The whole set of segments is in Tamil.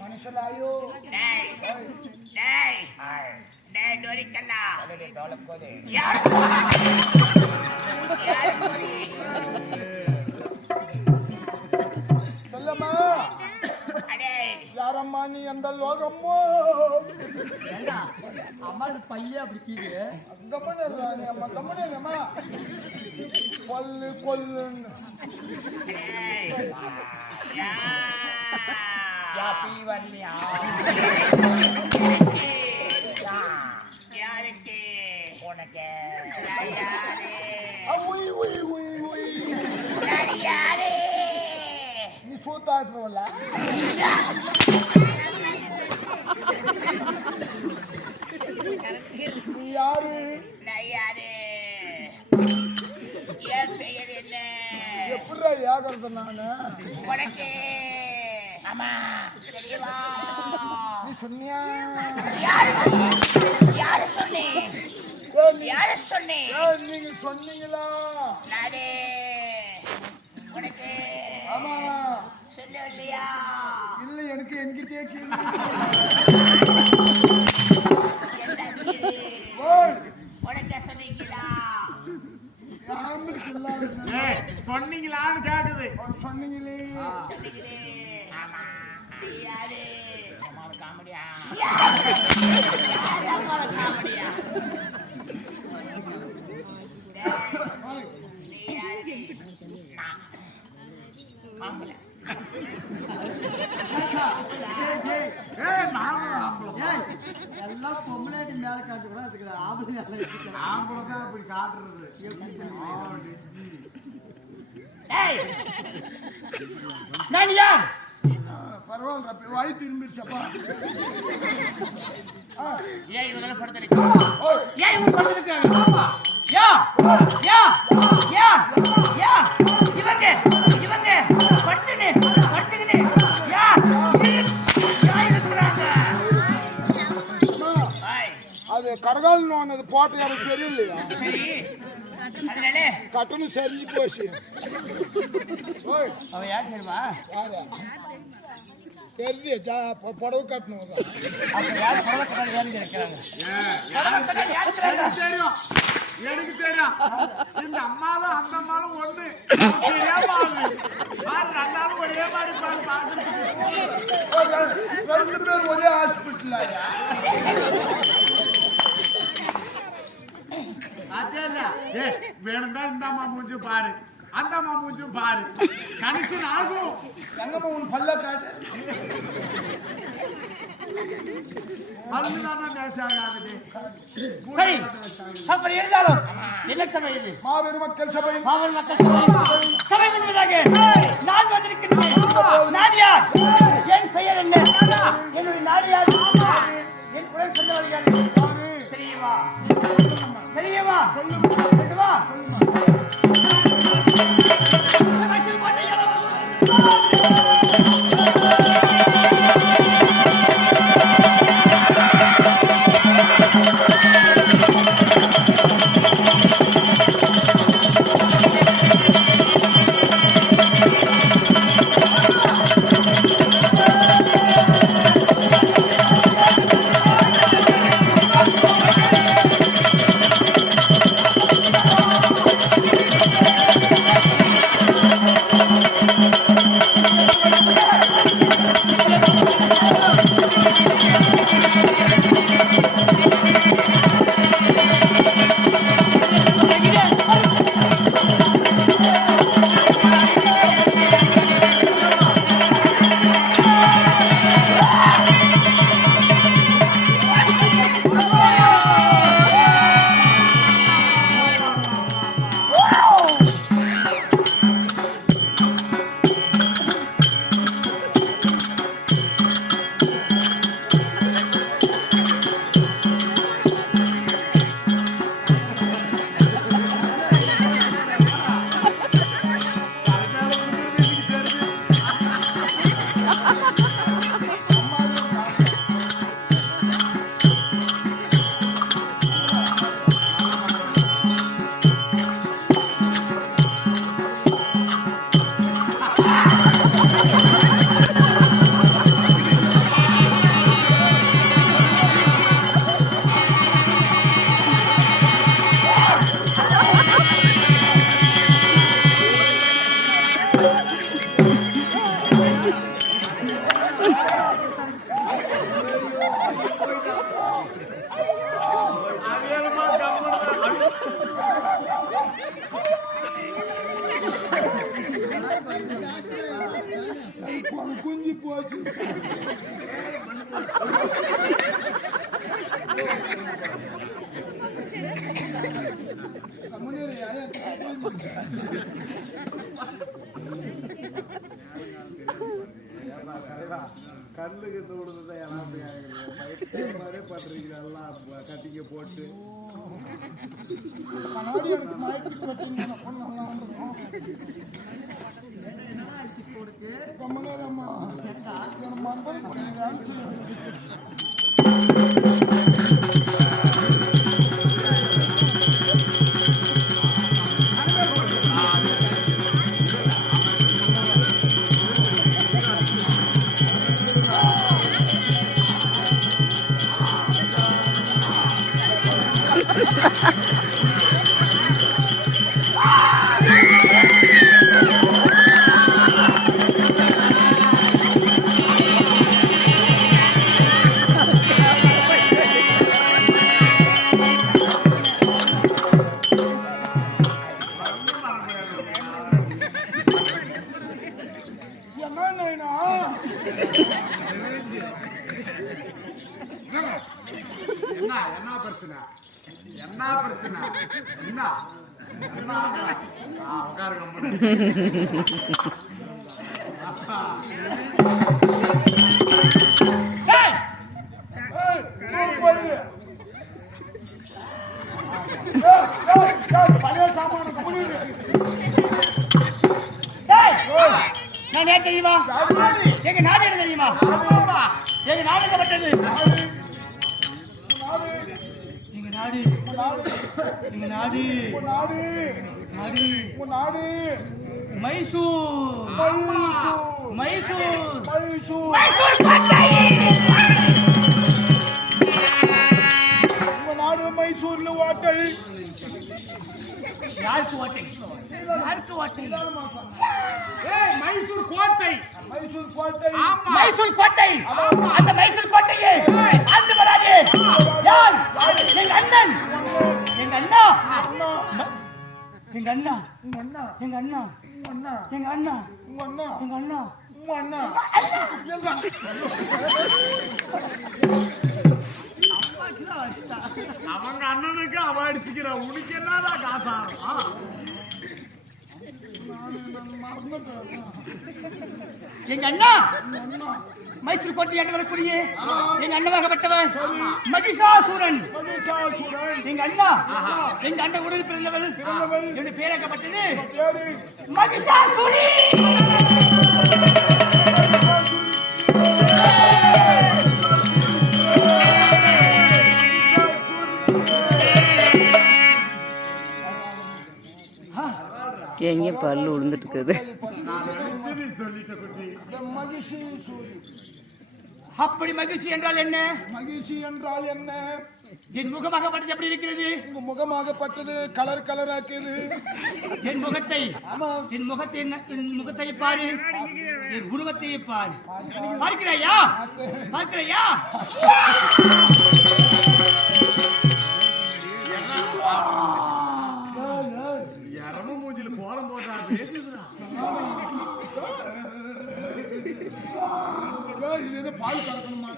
மனுஷலாயோ டேய் டேய் டேய் யாரம்மா நீ எந்த லோகம்மோ ஏண்டா? அம்மாளுக்கு பையன் அப்படி கீழே கம்மனு நீ அம்மா கம்மனு அம்மா. கொல்லு கொல்லுன்னு. வரலையா யாருக்கு? உனக்கு. நீ சூத்தாட்டுறவல்ல நீ யாரு? எப்படிடா ஏகறது நானு? உனக்கு ஆமா நீ சொன்னியா? யாரு யாரு சொன்னே? ஏய், நீ- யாரு சொன்னே? ஏய், நீங்க சொன்னீங்களா? நானே. உனக்கு இல்ல எனக்கு ஏய், சொன்னீங்களான்னு கேக்குது சொன்னீங்களே. காமெடியா? காமெடியா டேய், நீ யாரு நான் ஆம்பளை ஏய், நானும் ஆம்பளை ஏய் எல்லாம் பொம்பளையாட்டி மேல காட்டு கூட அதுக்கு ஆம்பளை மேல இருக்கு. ஆம்பளை தான் இப்படி காட்டுறது ஆ, டெஞ்சி. டேய் நான் யார் பரவாயில்ல ரப்பி, வாய் திரும்பிடுச்சப்பா ஏன் இவங்க படுத்துருக்கு ஏன் இவங்க படுத்துருக்காங்க ஆமா யா யா. யா யா இவங்க இவங்க அது கடகால் நோனது போட்ட சரியில்லையா? சரி அதனால கட்டணு சரி போச்சு. ஓய். அவன் ஏன் தெரியுமா? யாரு தெரியுது ஜா புடவை கட்டணும் யார் எனக்கு தெரியும். எனக்கு தெரியும். இந்த அம்மாவும் அந்த அம்மாவும் ஒண்ணு. ரெண்டாலும் ஒரே மாதிரி ரெண்டு- ரெண்டு பேர் ஒரே ஹாஸ்பிட்டல் அதே ஏய் வேணும்டா இந்த அம்மா மூஞ்சி பாரு. அந்த அம்மா மூஞ்சி பாரு. கனெக்ஷன் ஆகும். எங்கம்மா உன் பல்ல காட்டு. அதுதான் பேச ஆகாது சரி. அப்படி இருந்தாலும் என்ன சபை இது? மாபெரும் மக்கள் சபை. மாவட்ட மக்கள் சபை. சபை என்பதாக நான் வந்திருக்கிறேன். நான் யார் என் பெயர் என்ன? என்னுடைய நாடு யார் என் உடன் சொந்தவர் யார்? தெரியவா தெரியவா சொல்லுமா சொல்லுமா? Thank you. குஞ்சு போச்சு கல்லு கண்ணுக்கு விடுறதா எல்லாம் மாதிரி பண்றீங்க எல்லாம் கட்டிக்க போட்டு. கண்ணாடி நாடு. நாடு. நாடு. மைசூர். மைசூர். மைசூர். மைசூர். ஓட்டை யாருக்கு ஓட்டை? யாருக்கு ஓட்டை? ஏய், மைசூர் கோட்டை. மைசூர் கோட்டை. ஆமா. மைசூர் கோட்டை. அந்த மைசூர் கோட்டையே அந்த வராது. யார்? எங்க அண்ணன். எங்க அண்ணா. எங்க அண்ணா. உங்க அண்ணா. எங்க அண்ணா. உங்க அண்ணா எங்க அண்ணா. உங்க அண்ணா. எங்க அண்ணா. உங்க அண்ணா. அவங்க அண்ணனுக்கு அவ அடிச்சுக்கிறா. உனக்கு என்னடா காசாரம் எங்க அண்ணா? மைசூர் கோட்டை என்று வரக்கூடிய. எங்க அண்ணனாகப்பட்டவர் மகிஷாசூரன். எங்க அண்ணா? எங்க அண்ணன் உடல் பிறந்தவள் என்னுடைய பேராக்கப்பட்டது பேரு. மகிஷாசுரி எங்க பல்லு விழுந்துட்டு இருக்குது நான் நினைச்சு நீ சொல்லிட்ட குட்டி மகிஷி சூரி அப்படி மகிழ்ச்சி என்றால் என்ன? மகிழ்ச்சி என்றால் என்ன? என் முகமாகப்பட்டது எப்படி இருக்கிறது? உங்க முகமாகப்பட்டது கலர் கலராக்குது என் முகத்தை என் முகத்தை என்ன- என் முகத்தை பாரு. என் உருவத்தை பாரு. பார்க்கிறாயா? பார்க்கிறாயா? பால் கலக்கணுமா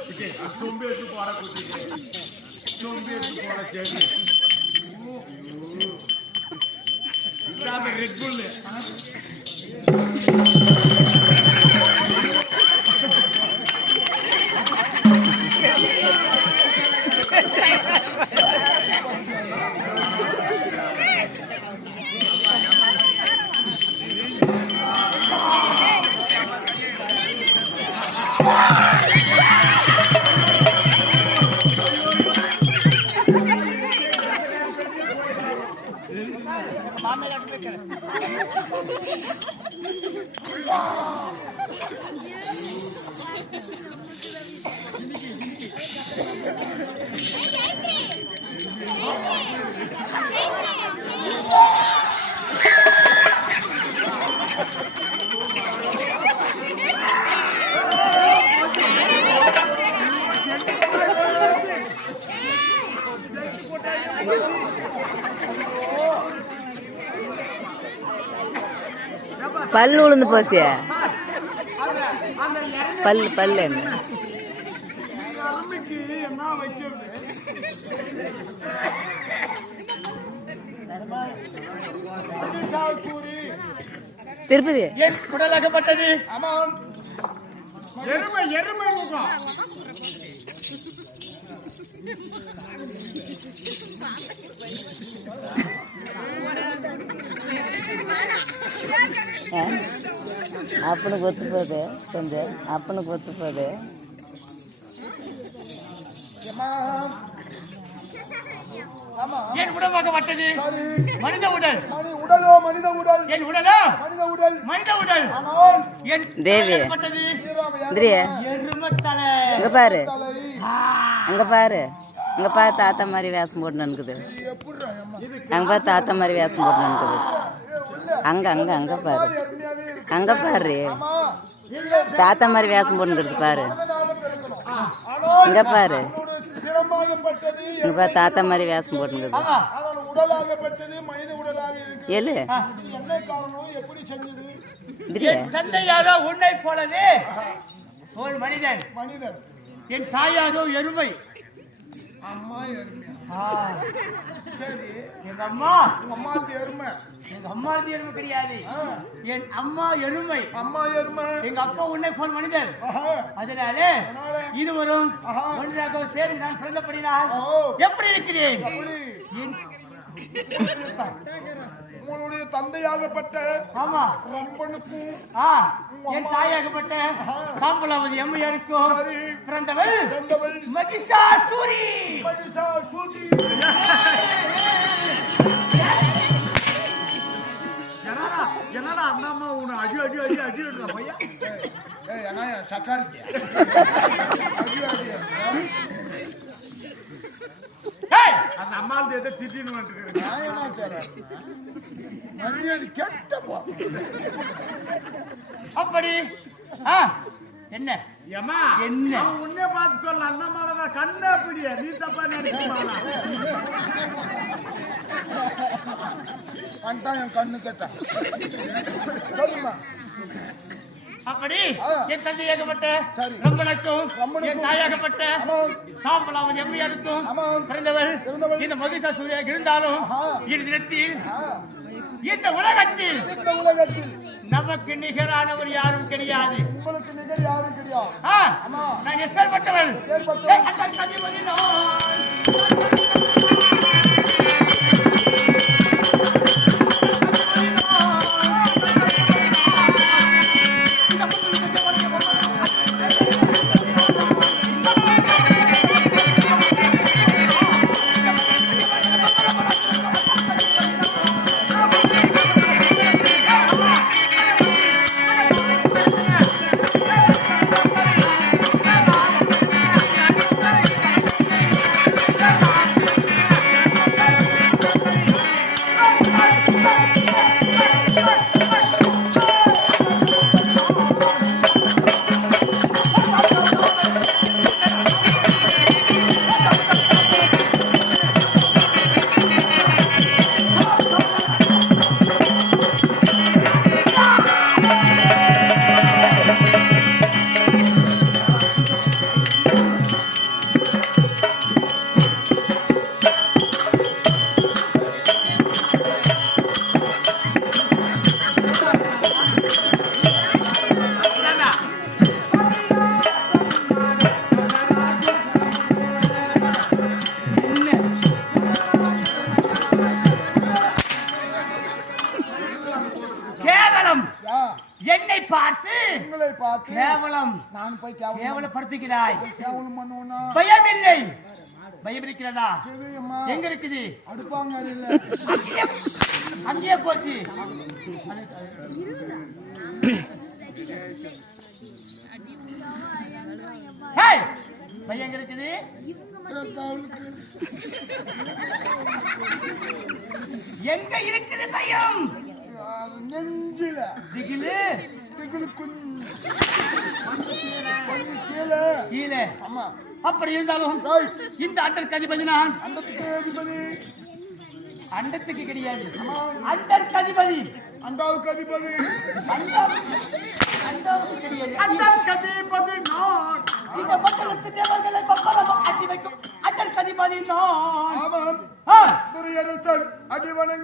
குட்டி, எடுத்து போட குட்டி சொம்பு எடுத்து போட சரி ரெட் புல்லு பல்லு உளுந்து போச்சு இறந்த பல்லு என்ன? திருப்பதி. ஆமாம். எருமை எருமை முகம் அப்பனுக்கு ஒத்து போகுது கொஞ்சம். அப்பனுக்கு ஒத்து போகுது. என் உடலாகப்பட்டது சரி மனித உடல் உடலோ மனித உடல். என் உடலோ? மனித உடல். மனித உடல் தேவி. இந்திரிய. இங்க பாரு. அங்க பாரு. அங்க பாரு தாத்தா மாதிரி வேஷம் போட்டு நினைக்குது அங்க பாரு தாத்தா மாதிரி வேஷம் போட்டு நினைக்குது அங்க அங்க அங்க பாரு. அங்க பாரு. தாத்தா மாதிரி வேஷம் போட்டுக்கிறது பாரு. இங்க பாரு. இங்க பாரு தாத்தா மாதிரி வேஷம் போட்டுக்கிறது என் தந்தையாரோ உன்னை போலவே. ஒரு மனிதன். மனிதன். என் தாயாரோ எருமை. அம்மா எருமையா சரி. எங்க அம்மா. உங்க அம்மாவுக்கு எருமை. எங்க அம்மா எருமை கிடையாது. என் அம்மா எருமை. அம்மா எருமை. எங்க அப்பா உன்னை போல் மனிதன் ஆஹா. அதனாலே? இருவரும். ஒன்றாக சேர்ந்து நான் பிறந்தபடினால். எப்படி இருக்கிறேன்? உங்களுடைய தந்தையாகப்பட்ட ஆமா. ரம்பனுக்கும் என் தாயாகப்பட்ட சாம்பலாவதி அம்மையாருக்கும் சரி. பிறந்தவள் பிறந்தவள் மகிஷாசூரி மனிஷா சூதி என்னடா அந்த அம்மா உன்னை அடி அடி அடி அடி பையன் ஏய் சக்காலிக்கு அடி அடி அந்த அம்மாவுக்கு எதை திட்டின்னு வந்துருக்கேன் நான் என்ன தரேன் மரியாதை கெட்ட போ அப்படி ஆ என்ன? ஏமா என்ன? உன்னே பார்த்து சொல்ல அந்த அம்மாவை கண்ணா பிடிய நீ தப்பா நினைச்சுமா வந்துட்டான் என் கண்ணு கெட்டான் சொல்லுமா அப்படி. என் தந்தையாகப்பட்ட. ரம்பனுக்கும் என் தாயாகப்பட்ட ஆமாம். பிறந்தவள் பிறந்தவள். இந்த மகிஷாசூரியாக இருந்தாலும் ஆஹா. இந்த உலகத்தில் இந்த உலகத்தில் நமக்கு நிகரானவர் யாரும் கிடையாது உங்களுக்கு நிகர் யாரும் கிடையாது. நான் எப்பேற்பட்டவள் பயம் இல்லை பயம் இருக்கிறதா எங்க இருக்குது அங்கேயே போச்சு. எங்க இருக்குது எங்க இருக்குது பயம் அது நெஞ்சில. திகிலு. கீழே. ஆமா அப்படி இருந்தாலும் இந்த அண்டருக்கு அதிபதி நான். அந்த அதிபதி? அண்டத்துக்கு கிடையாது. அண்டருக்கு அதிபதி அண்டாவுக்கு அதிபதி. அண்டாவுக்கு கிடையாது. அந்த கதிபதி நான். இந்த மக்களுக்கு தேவர்களை பப்பரம் அட்டி வைக்கும் அதற்கு அதிபதி நான் ஆமாம் ஆ, துரியரசன் அடி வணங்கு டேய் டேய் டேய்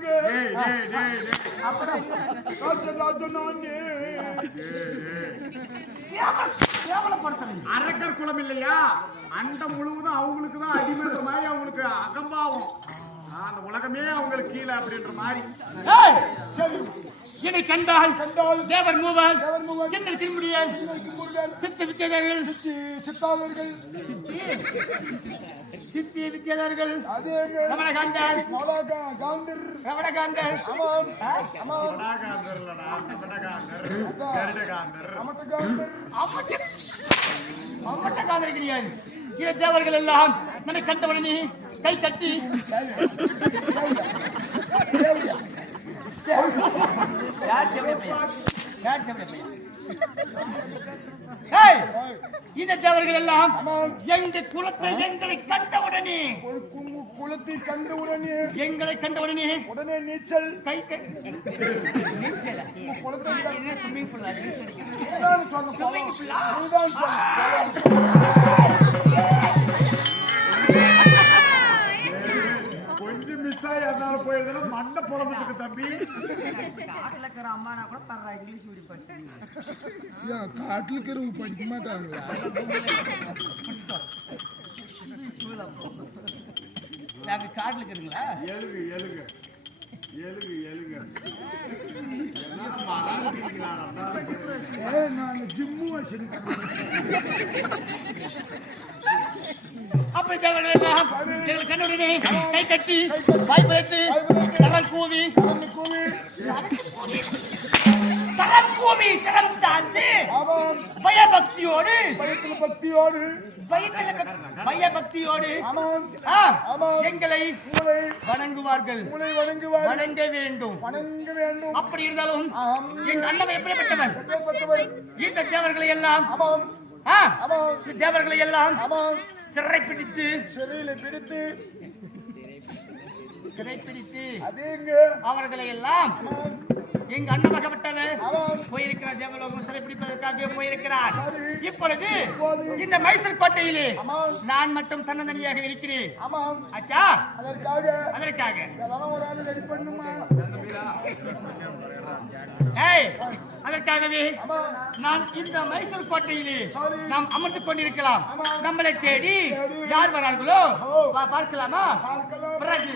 டேய் ராஜராஜன் நானே. கேவல- கேவலப்படுத்துறீங்க. அரக்கர் குலம் இல்லையா? அண்டம் முழுவதும் அவங்களுக்கு தான் அடிமைன்ற மாதிரி அவங்களுக்கு அகம்பாவம். அந்த உலகமே அவங்களுக்கு கீழே அப்படின்ற மாதிரி. ஏய், என்னை கண்டால் தேவர் மூவர் என்ன திருமுடியல் முருகன் சித்த வித்தியதர்கள். சித்தாளர்கள் சித்தி வித்தியதர்கள். ரமணகாந்தர். காந்தர். ரமணகாந்தர். அமட்டகாந்தர். கிடையாது இந்த தேவர்கள் எல்லாம் நம்மை கண்டவுடனே கை கட்டி யார் தேவடைய பையன்? யார் தேவடைய பையன்? இந்த தேவர்கள் எல்லாம் எங்கள் குலத்தை எங்களை கண்டவுடனே குளத்தை கண்டவுடனே எங்களை கண்டவுடனே உடனே நீச்சல் கை கட்டி நீச்சலா? குளத்தை என்ன swimming pool அது? கண்டான்னு ஆகி அதனால போயிருந்தா மண்டை புலம்புக்கு தம்பி. காட்டுல இருக்கிற அம்மானா கூட பரவாயில்ல இங்கிலீஷ் மீடியம் ஏன் காட்டுல இருக்கிறவங்க படிக்க மாட்டாங்களா? நாங்க காட்டுல இருக்கிறீங்களா? எழுகு எழுகு. எழுகு? ஏய், நான் ஜிம்மு வச்சிருக்கேன் அப்ப தேவர்கள் எல்லாம் எங்களை கண்டவுடனே கை கட்டி வாய் பிழைத்து தகவல் கூவி கூவி தரம் கூவி சிரம் தாழ்ந்து ஆமாம் பயபக்தியோடு பக்தியோடு பயபக்தியோடு. எங்களை வணங்குவார்கள் வணங்க வேண்டும் வணங்க வேண்டும் அப்படி இருந்தாலும். எங்க அண்ணன் எப்படிப்பட்டவன்? இந்த தேவர்களை எல்லாம் தேவர்களை எல்லாம் சிறை பிடித்து. சிறையில பிடித்து. சிறை பிடித்து. அவர்களை எல்லாம் எங்க அண்ணன் மகப்பட்டவர் போயிருக்கிறார். தேவலோகம் சிறை பிடிப்பதற்காக போயிருக்கிறார். இப்பொழுது இந்த மைசூர் கோட்டையிலே. நான் மட்டும் தன்னந்தனியாக இருக்கிறேன். ஆச்சா அதற்காக அதற்காக. ஏய் அதற்காகவே நான் இந்த மைசூர் கோட்டையிலே நாம் அமர்ந்து கொண்டிருக்கலாம். நம்மளை தேடி யார் வரார்களோ? பார்க்கலாமா? பிறகு.